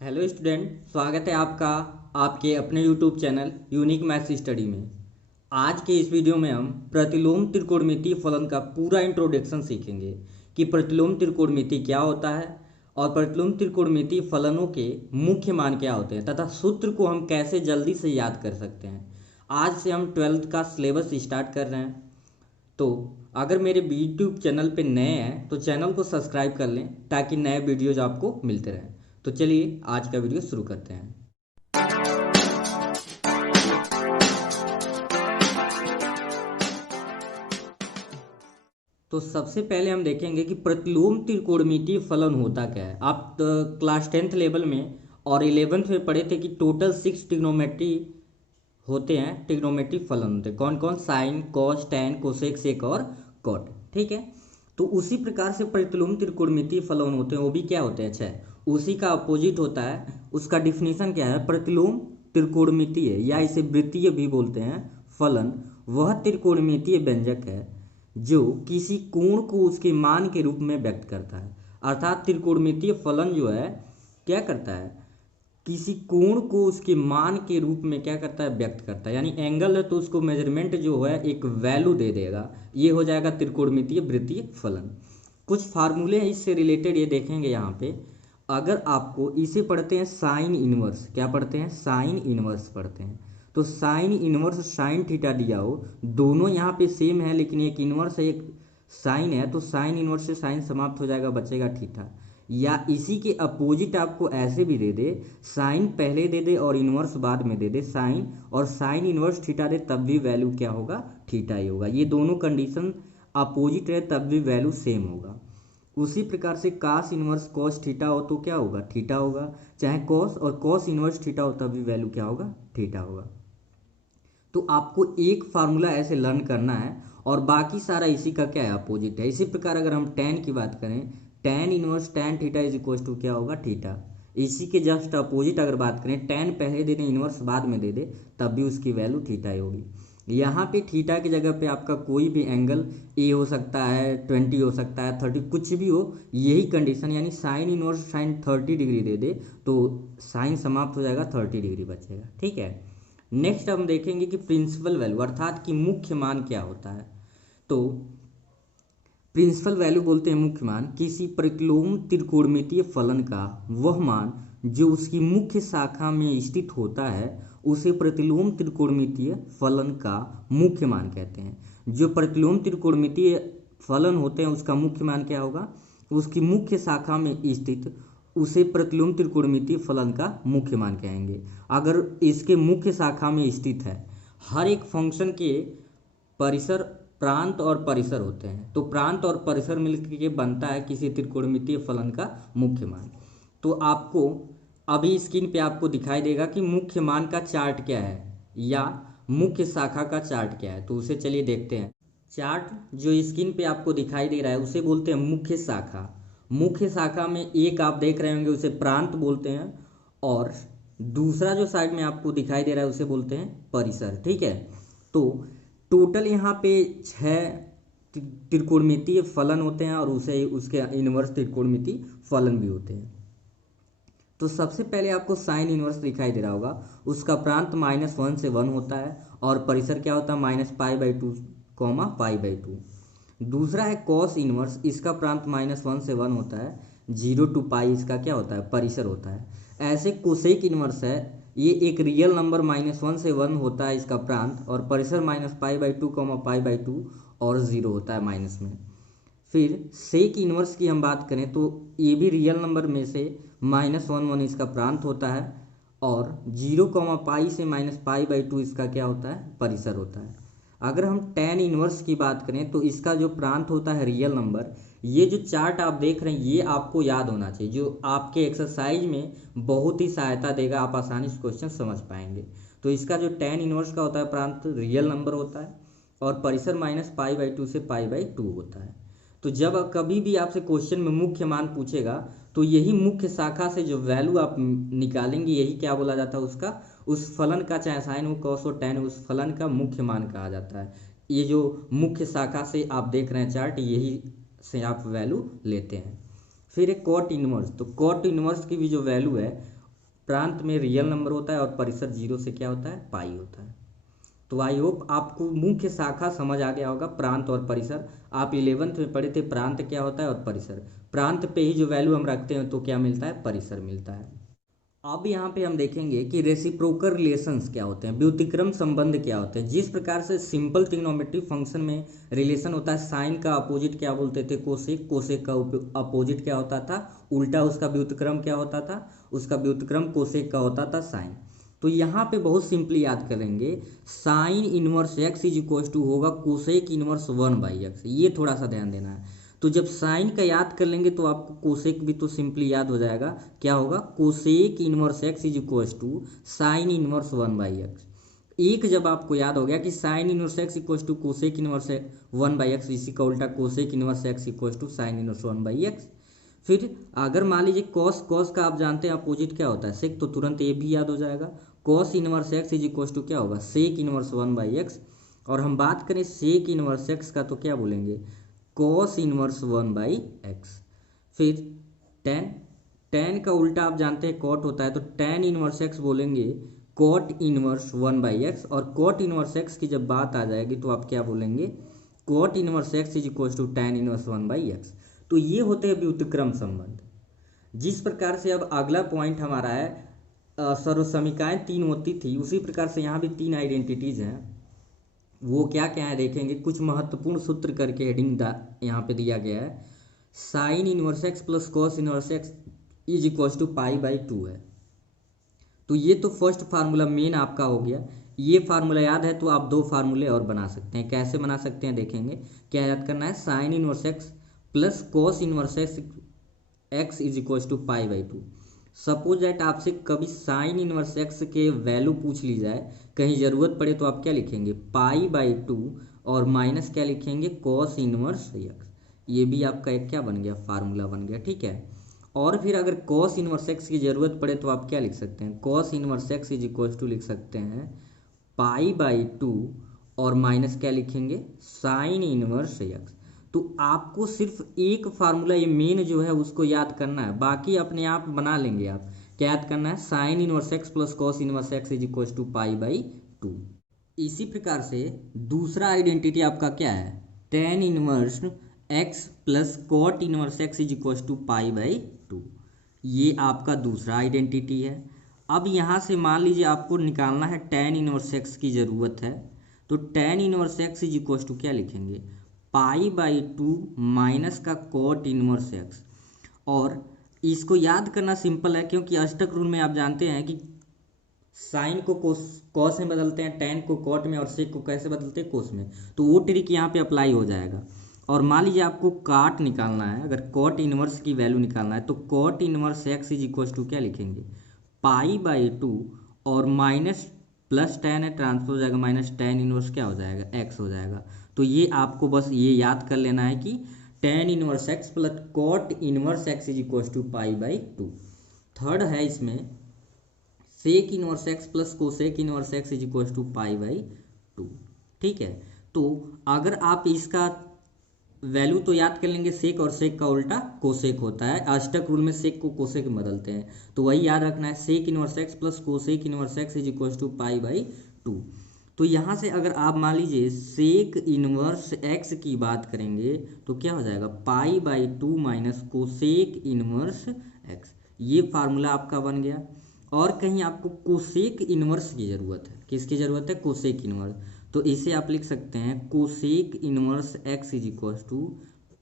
Hello student, स्वागत है आपका आपके अपने YouTube channel unique maths study में। आज के इस वीडियो में हम प्रतिलोम त्रिकोणमितीय फलन का पूरा इंट्रोडक्शन सीखेंगे कि प्रतिलोम त्रिकोणमिति क्या होता है और प्रतिलोम त्रिकोणमितीय फलनों के मुख्य मान क्या होते हैं तथा सूत्र को हम कैसे जल्दी से याद कर सकते हैं। आज से हम 12th का सिलेबस स्टार्ट कर रहे हैं। तो अगर मेरे यूट्यूब चैनल पे नए हैं तो चैनल को सब्सक्राइब कर लें ताकि नए वीडियोज आपको मिलते रहें। तो चलिए आज का वीडियो शुरू करते हैं। तो सबसे पहले हम देखेंगे कि प्रतिलोम त्रिकोणमितीय फलन होता क्या है। आप क्लास 10th लेवल में और 11th में पढ़े थे कि टोटल 6 ट्रिग्नोमेट्री होते हैं, ट्रिग्नोमेट्री फलन होते हैं। कौन कौन? साइन, कॉस, टैन, कोसेक, सेक और कॉट। ठीक है, तो उसी प्रकार से प्रतिलोम त्रिकोणमितीय फलन होते हैं, वो भी क्या होते हैं? अच्छा, उसी का अपोजिट होता है। उसका डिफिनीशन क्या है? प्रतिलोम त्रिकोणमितीय या इसे वृत्तीय भी बोलते हैं फलन वह त्रिकोणमितीय व्यंजक है जो किसी कोण को उसके मान के रूप में व्यक्त करता है। अर्थात त्रिकोणमितीय फलन जो है क्या करता है? किसी कोण को उसके मान के रूप में क्या करता है? व्यक्त करता है। यानी एंगल है तो उसको मेजरमेंट जो है एक वैल्यू दे देगा। ये हो जाएगा त्रिकोणमितीय वृत्तीय फलन। कुछ फार्मूले हैं इससे रिलेटेड, ये देखेंगे यहाँ पे। अगर आपको इसे पढ़ते हैं साइन इनवर्स, क्या पढ़ते हैं? साइन इनवर्स पढ़ते हैं। तो साइन इनवर्स साइन थीटा दिया हो, दोनों यहाँ पे सेम है लेकिन एक इनवर्स है एक साइन है, तो साइन इनवर्स से साइन समाप्त हो जाएगा, बचेगा थीटा। या इसी के अपोजिट आपको ऐसे भी दे दे, साइन पहले दे दे और इनवर्स बाद में दे दे, साइन और साइन इनवर्स थीटा दे, तब भी वैल्यू क्या होगा? थीटा ही होगा। ये दोनों कंडीशन अपोजिट रहे तब भी वैल्यू सेम होगा। उसी प्रकार से कास इनवर्स कॉस थीटा हो तो क्या होगा? थीटा होगा। चाहे कॉस और कॉस इनवर्स थीटा हो तब भी वैल्यू क्या होगा? थीटा होगा। तो आपको एक फार्मूला ऐसे लर्न करना है और बाकी सारा इसी का क्या है? अपोजिट है। इसी प्रकार अगर हम tan की बात करें, tan inverse tan theta is equal to क्या होगा? थीटा। इसी के जस्ट अपोजिट अगर बात करें, tan पहले दे दे इनवर्स बाद में दे दे, तब भी उसकी वैल्यू थीटा ही होगी। यहाँ पे थीटा की जगह पे आपका कोई भी एंगल ए हो सकता है, 20 हो सकता है, 30, कुछ भी हो। यही कंडीशन, यानी साइन इनवर्स साइन 30 डिग्री दे दे तो साइन समाप्त हो जाएगा, 30 डिग्री बचेगा। ठीक है, नेक्स्ट हम देखेंगे कि प्रिंसिपल वैल्यू अर्थात कि मुख्य मान क्या होता है। तो प्रिंसिपल वैल्यू बोलते हैं मुख्य मान, किसी प्रतिलोम त्रिकोणमितीय फलन का वह मान जो उसकी मुख्य शाखा में स्थित होता है उसे प्रतिलोम त्रिकोणमितीय फलन का मुख्य मान कहते हैं। जो प्रतिलोम त्रिकोणमितीय फलन होते हैं उसका मुख्य मान क्या होगा? उसकी मुख्य शाखा में स्थित उसे प्रतिलोम त्रिकोणमितीय फलन का मुख्य मान कहेंगे। अगर इसके मुख्य शाखा में स्थित है, हर एक फंक्शन के परिसर, प्रांत और परिसर होते हैं, तो प्रांत और परिसर मिलकर के बनता है किसी त्रिकोणमितीय फलन का मुख्य मान। तो आपको अभी स्क्रीन पे आपको दिखाई देगा कि मुख्य मान का चार्ट क्या है या मुख्य शाखा का चार्ट क्या है, तो उसे चलिए देखते हैं। चार्ट जो स्क्रीन पे आपको दिखाई दे रहा है उसे बोलते हैं मुख्य शाखा। मुख्य शाखा में एक आप देख रहे होंगे उसे प्रांत बोलते हैं और दूसरा जो साइड में आपको दिखाई दे रहा है उसे बोलते हैं परिसर। ठीक है, तो टोटल यहाँ पे 6 त्रिकोणमितीय फलन होते हैं और उसे उसके इनवर्स त्रिकोणमितीय फलन भी होते हैं। तो सबसे पहले आपको साइन इनवर्स दिखाई दे रहा होगा, उसका प्रांत -1 से 1 होता है और परिसर क्या होता है? -π/2, π/2। दूसरा है कॉस इनवर्स, इसका प्रांत -1 से 1 होता है, 0 to π इसका क्या होता है? परिसर होता है। ऐसे कोसेक इनवर्स है, ये एक रियल नंबर -1 से 1 होता है इसका प्रांत और परिसर -π/2, π/2 और 0 होता है माइनस में। फिर सेक इनवर्स की हम बात करें तो ये भी रियल नंबर में से -1 इसका प्रांत होता है और 0, π से -π/2 इसका क्या होता है? परिसर होता है। अगर हम tan इनवर्स की बात करें तो इसका जो प्रांत होता है रियल नंबर, ये जो चार्ट आप देख रहे हैं ये आपको याद होना चाहिए, जो आपके एक्सरसाइज में बहुत ही सहायता देगा, आप आसानी से क्वेश्चन समझ पाएंगे। तो इसका जो tan इनवर्स का होता है प्रांत रियल नंबर होता है और परिसर -π/2 से π/2 होता है। तो जब कभी भी आपसे क्वेश्चन में मुख्य मान पूछेगा तो यही मुख्य शाखा से जो वैल्यू आप निकालेंगे यही क्या बोला जाता है? उसका, उस फलन का, चाहे साइन हो कॉस हो टैन हो, उस फलन का मुख्य मान कहा जाता है। ये जो मुख्य शाखा से आप देख रहे हैं चार्ट, यही से आप वैल्यू लेते हैं। फिर एक कॉट इनवर्स, तो कॉट इनवर्स की भी जो वैल्यू है प्रांत में रियल नंबर होता है और परिसर 0 से क्या होता है, पाई होता है। तो आई होप आपको मुख्य शाखा समझ आ गया होगा, प्रांत और परिसर। आप 11th में पढ़े थे प्रांत क्या होता है और परिसर। प्रांत पे ही जो वैल्यू हम रखते हैं तो क्या मिलता है, परिसर मिलता है। अब यहाँ पे हम देखेंगे कि रेसिप्रोकल रिलेशंस क्या होते हैं, व्युत्क्रम संबंध क्या होते हैं। जिस प्रकार से सिंपल ट्रिग्नोमेट्री फंक्शन में रिलेशन होता है, साइन का अपोजिट क्या बोलते थे, कोसेक, कोसेक का अपोजिट क्या होता था, उल्टा उसका व्युत्क्रम क्या होता था, उसका व्युत्क्रम कोसेक का होता था साइन। तो यहाँ पे बहुत सिंपली याद करेंगे, sine inverse x is equal to होगा कोसेक इनवर्स 1/x। ये थोड़ा सा ध्यान देना है। तो जब साइन का याद कर लेंगे तो आपको कोसेक भी तो सिंपली याद हो जाएगा। क्या होगा, cosec inverse x is equal to sine inverse 1/x। एक जब आपको याद हो गया कि sine inverse x equal to cosec inverse 1/x, इसी का उल्टा cosec inverse x equal to sine inverse 1/x। फिर अगर मान लीजिए कॉस, कॉस का आप जानते हैं अपोजिट क्या होता है, सेक, तो तुरंत ये भी याद हो जाएगा। Cos inverse x is equal to क्या होगा, सेक इनवर्स 1/x। और हम बात करें सेक इनवर्स एक्स का तो क्या बोलेंगे, कॉस इनवर्स 1/x। फिर टेन, टेन का उल्टा आप जानते हैं कॉट होता है, तो टेन इनवर्स एक्स बोलेंगे कॉट इनवर्स 1/x। और कॉट इनवर्स एक्स की जब बात आ जाएगी तो आप क्या बोलेंगे, cot inverse x is equal to tan inverse 1/x। तो ये होते हैं व्युत्क्रम संबंध। जिस प्रकार से अब अगला पॉइंट हमारा है, सर्वसमीकाएं 3 होती थी, उसी प्रकार से यहाँ भी 3 आइडेंटिटीज हैं। वो क्या क्या है देखेंगे, कुछ महत्वपूर्ण सूत्र करके हेडिंग यहाँ पे दिया गया है। Sine inverse x plus cos inverse x is equal to π/2 है। तो ये तो फर्स्ट फार्मूला मेन आपका हो गया। ये फार्मूला याद है तो आप 2 फार्मूले और बना सकते हैं। कैसे बना सकते हैं देखेंगे। क्या याद करना है, sine inverse x plus cos inverse x is equal to π/2। Suppose that आपसे कभी साइन इनवर्स एक्स के वैल्यू पूछ ली जाए, कहीं ज़रूरत पड़े, तो आप क्या लिखेंगे, π/2 और माइनस क्या लिखेंगे, कॉस इनवर्स एक्स। ये भी आपका एक क्या बन गया, फार्मूला बन गया, ठीक है। और फिर अगर कॉस इनवर्स एक्स की ज़रूरत पड़े तो आप क्या लिख सकते हैं, cos inverse x is equal to लिख सकते हैं π/2 और माइनस क्या लिखेंगे, साइन इनवर्स एक्स। तो आपको सिर्फ एक फार्मूला ये मेन जो है उसको याद करना है, बाकी अपने आप बना लेंगे आप। क्या याद करना है, sine inverse x plus cos inverse x is equal to π/2। इसी प्रकार से दूसरा आइडेंटिटी आपका क्या है, tan inverse x plus cot inverse x is equal to π/2। ये आपका दूसरा आइडेंटिटी है। अब यहाँ से मान लीजिए आपको निकालना है टेन इनवर्स एक्स की ज़रूरत है, तो tan inverse x is equal to क्या लिखेंगे, π/2 माइनस का कॉट इनवर्स एक्स। और इसको याद करना सिंपल है, क्योंकि अष्टक रूल में आप जानते हैं कि साइन को कॉस में बदलते हैं, टेन को कॉट में, और सेक को कैसे बदलते हैं, कोस में। तो वो ट्रिक यहाँ पे अप्लाई हो जाएगा। और मान लीजिए आपको काट निकालना है, अगर कॉट इनवर्स की वैल्यू निकालना है तो cot inverse x is equal to क्या लिखेंगे, π/2 और माइनस प्लस टेन है, ट्रांसफर हो जाएगा, माइनस टेन इनवर्स क्या हो जाएगा, एक्स हो जाएगा। तो ये आपको बस ये याद कर लेना है कि tan inverse x plus cot inverse x is equal to π/2। Third है इसमें sec inverse x plus cosec inverse x is equal to π/2, ठीक है। तो अगर आप इसका वैल्यू तो याद कर लेंगे, सेक और सेक का उल्टा कोसेक होता है, अष्टक रूल में सेक को कोसेक में बदलते हैं, तो वही याद रखना है, sec inverse x plus cosec inverse x is equal to π/2। तो यहाँ से अगर आप मान लीजिए सेक इनवर्स एक्स की बात करेंगे तो क्या हो जाएगा, π/2 माइनस कोसेक इनवर्स एक्स। ये फार्मूला आपका बन गया। और कहीं आपको कोसेक इनवर्स की ज़रूरत है, किसकी ज़रूरत है, कोसेक इनवर्स, तो इसे आप लिख सकते हैं cosec inverse x is equal to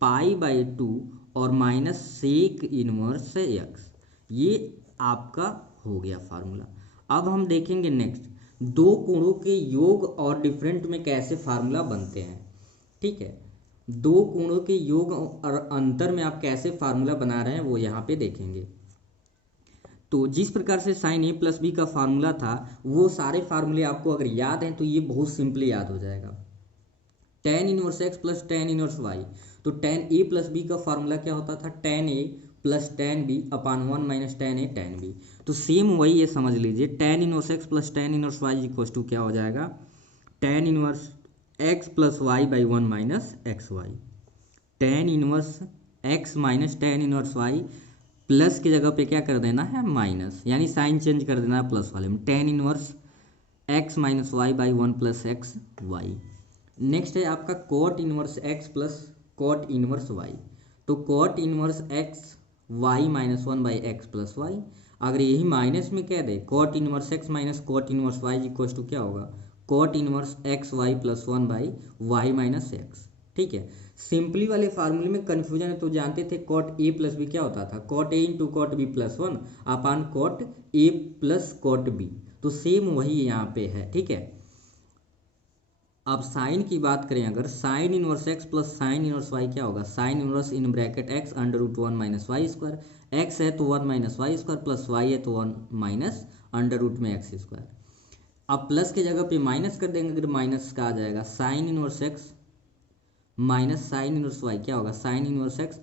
π/2 और माइनस सेक इनवर्स एक्स। ये आपका हो गया फार्मूला। अब हम देखेंगे नेक्स्ट, दो कोणों के योग और डिफरेंट में कैसे फार्मूला बनते हैं, ठीक है। दो कोणों के योग और अंतर में आप कैसे फार्मूला बना रहे हैं वो यहाँ पे देखेंगे। तो जिस प्रकार से साइन ए प्लस बी का फार्मूला था, वो सारे फार्मूले आपको अगर याद हैं तो ये बहुत सिंपली याद हो जाएगा। Tan inverse x plus tan inverse y, तो टेन ए प्लस बी का फार्मूला क्या होता था, tan a plus tan b upon 1 minus tan a tan b. तो सेम वही ये समझ लीजिए, tan inverse x plus tan inverse y equal to क्या हो जाएगा, tan inverse x plus y by 1 minus x y. Tan inverse x minus tan inverse y plus की जगह पे क्या कर देना है माइनस, यानी साइन चेंज कर देना है प्लस वाले में, tan inverse x minus y by one plus x y. Next है आपका cot inverse x plus cot inverse y. तो cot inverse x y minus one by x plus y, अगर यही माइनस में कह दे cot inverse x minus cot inverse y equal to क्या होगा, cot inverse x y plus one by y minus x. ठीक है, सिंपली वाले फार्मूले में कन्फ्यूजन है तो जानते थे कॉट ए प्लस बी क्या होता था, cot a into cot b plus one upon cot a plus cot b. तो सेम वही यहाँ पे है। ठीक है, अब साइन की बात करें, अगर sine inverse x plus sine inverse y क्या होगा, sine inverse in bracket x under root one minus y square, x है तो one minus y square plus y है तो वन माइनस अंडर रूट में एक्स स्क्वायर। अब plus की जगह पे माइनस कर देंगे, अगर माइनस का आ जाएगा sine inverse x minus sine inverse y क्या होगा, sine inverse x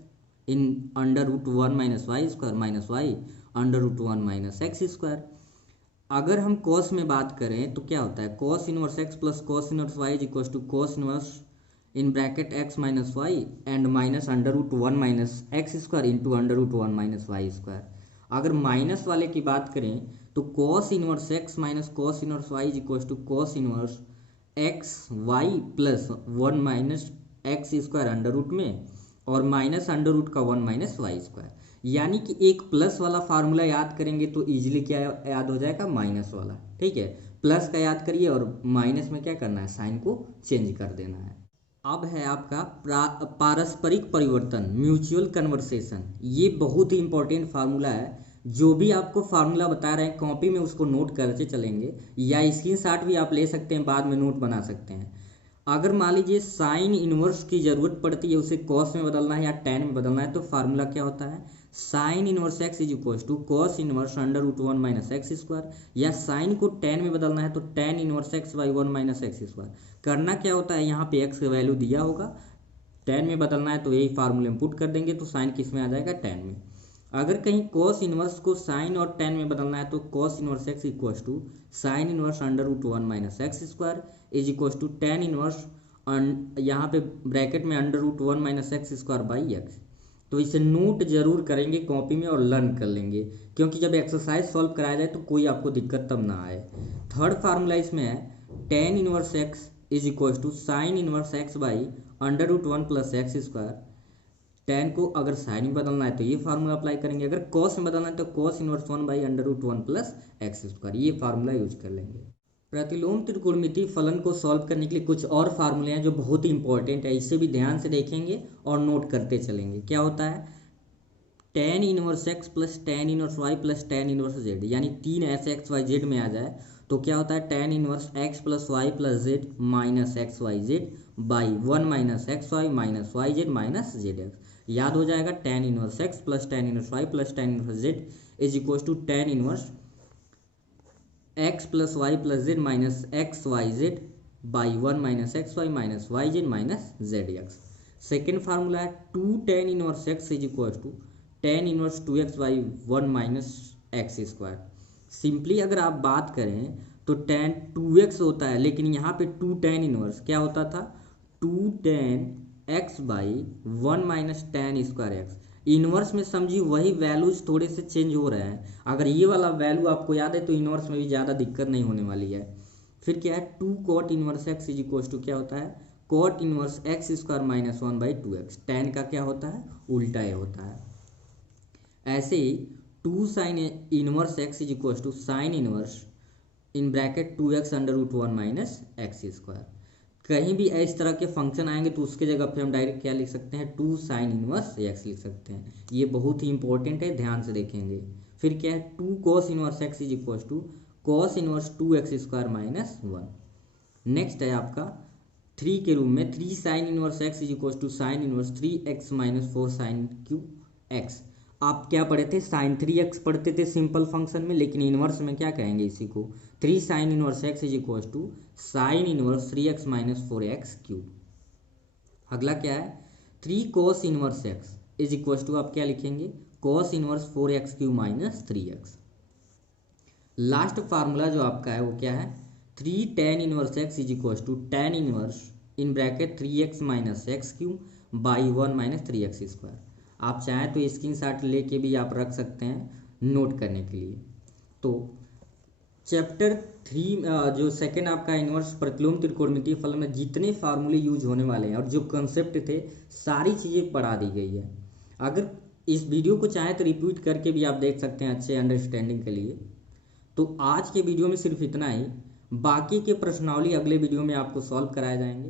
in under root one minus y square minus y under root one minus x square. अगर हम कॉस में बात करें तो क्या होता है, cos inverse x plus cos inverse y is equal to cos inverse in bracket x minus y and minus under root one minus x square into under root one minus y square. अगर माइनस वाले की बात करें तो cos inverse x minus cos inverse y is equal to cos inverse x y plus one minus x square under root में और minus under root का वन माइनस वाई स्क्वायर। यानी कि एक प्लस वाला फार्मूला याद करेंगे तो इजीली क्या याद हो जाएगा, माइनस वाला। ठीक है, प्लस का याद करिए और माइनस में क्या करना है, साइन को चेंज कर देना है। अब है आपका पारस्परिक परिवर्तन, म्यूचुअल कन्वर्सेशन। ये बहुत ही इंपॉर्टेंट फार्मूला है। जो भी आपको फार्मूला बता रहे हैं कॉपी में उसको नोट करते चलेंगे या स्क्रीनशॉट भी आप ले सकते हैं, बाद में नोट बना सकते हैं। अगर मान लीजिए साइन इनवर्स की जरूरत पड़ती है, उसे कॉस में बदलना है या टेन में बदलना है, तो फार्मूला क्या होता है, sine inverse x is equal to cos inverse under root one minus x square, या साइन को टेन में बदलना है तो tan inverse x by one minus x square. करना क्या होता है, यहाँ पे एक्स का वैल्यू दिया होगा, टेन में बदलना है तो यही फार्मूले में पुट कर देंगे तो साइन किस में आ जाएगा, टेन में। अगर कहीं कॉस इनवर्स को साइन और टेन में बदलना है तो cos inverse x equal to sine inverse under root one minus x square is equal to tan inverse यहाँ पे ब्रैकेट में under root one minus x square by x. तो इसे नोट जरूर करेंगे कॉपी में और लर्न कर लेंगे, क्योंकि जब एक्सरसाइज सॉल्व कराया जाए तो कोई आपको दिक्कत तब ना आए। थर्ड फार्मूला इसमें है tan inverse x is equal to sine inverse x by under root one plus x square. Tan को अगर साइन में बदलना है तो ये फार्मूला अप्लाई करेंगे, अगर कॉस में बदलना है तो cos inverse one by under root one plus x square, ये फार्मूला यूज कर लेंगे। प्रतिलोम त्रिकोणमितीय फलन को सॉल्व करने के लिए कुछ और फार्मूले हैं जो बहुत ही इंपॉर्टेंट है, इसे भी ध्यान से देखेंगे और नोट करते चलेंगे। क्या होता है, tan inverse x plus tan inverse y plus tan inverse z, यानी तीन ऐसे एक्स वाई जेड में आ जाए तो क्या होता है, tan inverse x plus y plus z minus x y z by one minus x y minus y z minus z x. याद हो जाएगा, tan inverse x plus tan inverse y plus tan inverse z is equal to tan inverse x plus y plus z minus x y z by one minus x y minus y z minus z x. Second formula है two tan inverse x is equal to tan inverse two x by one minus x square. Simply अगर आप बात करें तो ten to x होता है, लेकिन यहाँ पे टू टेन इनवर्स क्या होता था, two tan x by one minus tan square x. Inverse में समझिए वही वैल्यूज थोड़े से चेंज हो रहे हैं। अगर ये वाला वैल्यू आपको याद है तो इनवर्स में भी ज़्यादा दिक्कत नहीं होने वाली है। फिर क्या है, two cot inverse x is equal to क्या होता है, cot inverse x square minus one by two x. Tan का क्या होता है, उल्टा ये होता है। ऐसे ही two sine inverse x is equal to sine inverse in bracket two x under root one minus x square. कहीं भी इस तरह के फंक्शन आएंगे तो उसके जगह पे हम डायरेक्ट क्या लिख सकते हैं, टू साइन इनवर्स एक्स लिख सकते हैं। ये बहुत ही इंपॉर्टेंट है, ध्यान से देखेंगे। फिर क्या है, two cos inverse x is equal to cos inverse two x square minus one. Next है आपका थ्री के रूम में three sine inverse x is equal to sine inverse three x minus four sine Q x. आप क्या पढ़े थे, sine three x पढ़ते थे सिंपल फंक्शन में, लेकिन इनवर्स में क्या कहेंगे इसी को, three sine inverse x is equal to sine inverse three x minus four x cube. अगला क्या है, three cos inverse x is equal to आप क्या लिखेंगे, cos inverse four x cube minus three x. Last formula जो आपका है वो क्या है, three tan inverse x is equal to tan inverse in bracket three x minus x cube by one minus three x square. आप चाहें तो screenshot लेके भी आप रख सकते हैं नोट करने के लिए। तो चैप्टर 3 जो सेकंड आपका इन्वर्स प्रतिलोम त्रिकोणमितीय फलन में जितने फार्मूले यूज होने वाले हैं और जो कंसेप्ट थे सारी चीज़ें पढ़ा दी गई है। अगर इस वीडियो को चाहें तो रिपीट करके भी आप देख सकते हैं अच्छे अंडरस्टैंडिंग के लिए। तो आज के वीडियो में सिर्फ इतना ही, बाकी के प्रश्नावली अगले वीडियो में आपको सॉल्व कराए जाएंगे।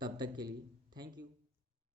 तब तक के लिए थैंक यू।